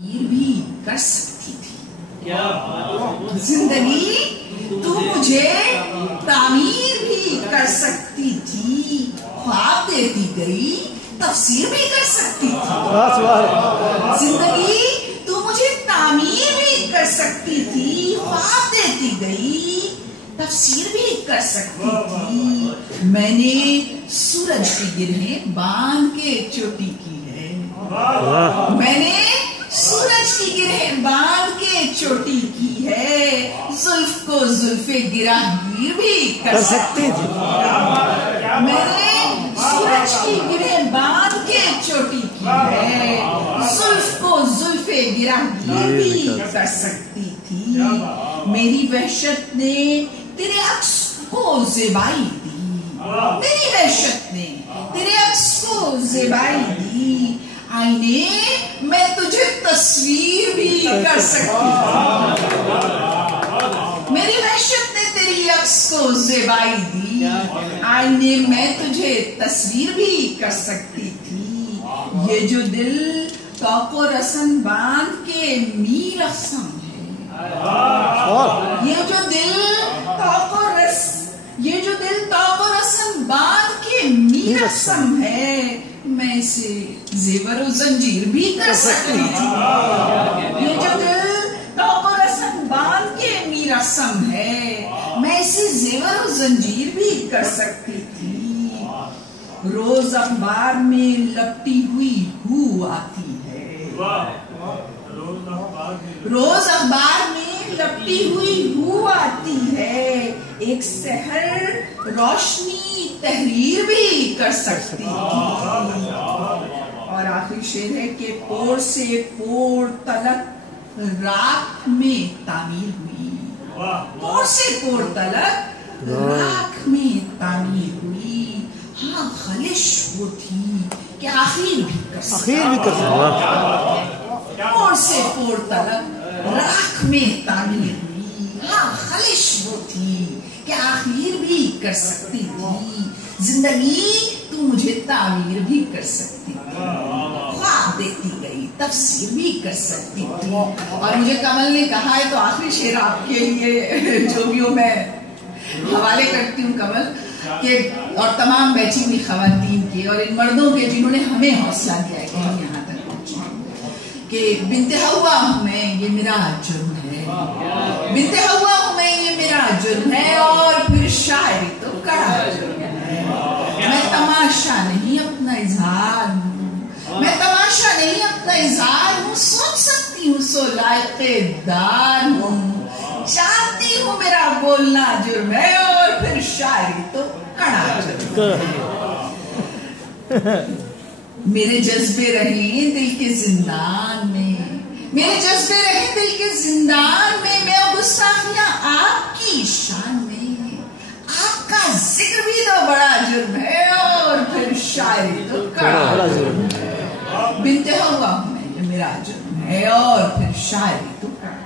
भी कर सकती थी। जिंदगी तू मुझे तामीर भी कर सकती थी, ख्वाब देती गई तफसीर भी कर सकती थी। जिंदगी तू मुझे तामीर भी कर सकती थी, ख्वाब देती गई तफसीर भी कर सकती थी। मैंने सूरज की गिरहें बांध के चोटी की है, मैंने सूरज की गिरहें बांध के चोटी की है, जुल्फ को जुल्फे गिरागीर भी कर सकती थी। मैंने सूरज की गिरहें बांध के चोटी की है, जुल्फ को जुल्फे गिरागीर भी कर सकती थी। मेरी वहशत ने तेरे अक्स को ज़ेबाई दी, मेरी वहशत ने तेरे अक्स को ज़ेबाई दी। आईने मैं तुझे तस्वीर भी कर सकती थी, मेरी वहशत ने तेरी अक्स को ज़ेबाई दी। आईने मैं तुझे तस्वीर भी कर सकती थी। ये जो दिल तौको रसन बांध के मीर अफसम है, ये जो दिल तौको रसन बांध के मीर अफसम है, मैं इसे जेवर और जंजीर भी कर सकती थी। ये जो दिल तौको रसन बांध के मीर अफसम है, मैं इसे जेवर और जंजीर भी कर सकती थी। रोज अखबार में लपटी हुई हू आती है, रोज अखबार में लपटी हुई हू आती है, एक सहर रोशनी तहरीर भी कर सकती थी। और आखिरी शेर है कि पोर से पोर तलक राख में तामीर हुई, पोर से पोर तलक राख में तामीर हुई। हाँ खलिश वो थी कि आखिर भी कर सकती, पोर से पोर तलक राख में तामीर हुई। हाँ खलिश वो थी कि आखिर भी कर सकती थी। जिंदगी तू मुझे तामीर भी कर सकती थी, ख्वाब देती गई तफसीर भी कर सकती थी। और मुझे कमल ने कहा है तो आखिरी शेर आपके लिए जो भी हो मैं हवाले करती हूँ कमल के, और तमाम बैठी हुई खवातीन के और इन मर्दों के जिन्होंने हमें हौसला दिया है कि हम यहाँ तक पहुंचे, कि बिनते हवा हूँ मैं, ये मेरा जुर्म है, बिनते हवा हूँ मैं, ये मेरा जुर्म है, और फिर शायरी तो कड़ा जुर्म है। मैं तमाशा नहीं अपना इजहार हूँ, मैं तमाशा नहीं अपना इजहार हूँ, सोच सकती हूँ सो लायक़ेदार हूँ, चाहती हूँ मेरा बोलना जुर्म है, और फिर शायरी तो कड़ा जुर्म है। मेरे जज्बे रहे दिल के जिंदान में, मेरे जज्बे रहे दिल के जिंदान में, मैं गुस्ताखियां आपकी शान में, आपका जिक्र भी तो बड़ा जुर्म है, और फिर शायरी तो कड़ा जुर्म है। बिनते हवा हूं मैं, ये मेरा जुर्म है, और फिर शायरी तो कड़ा।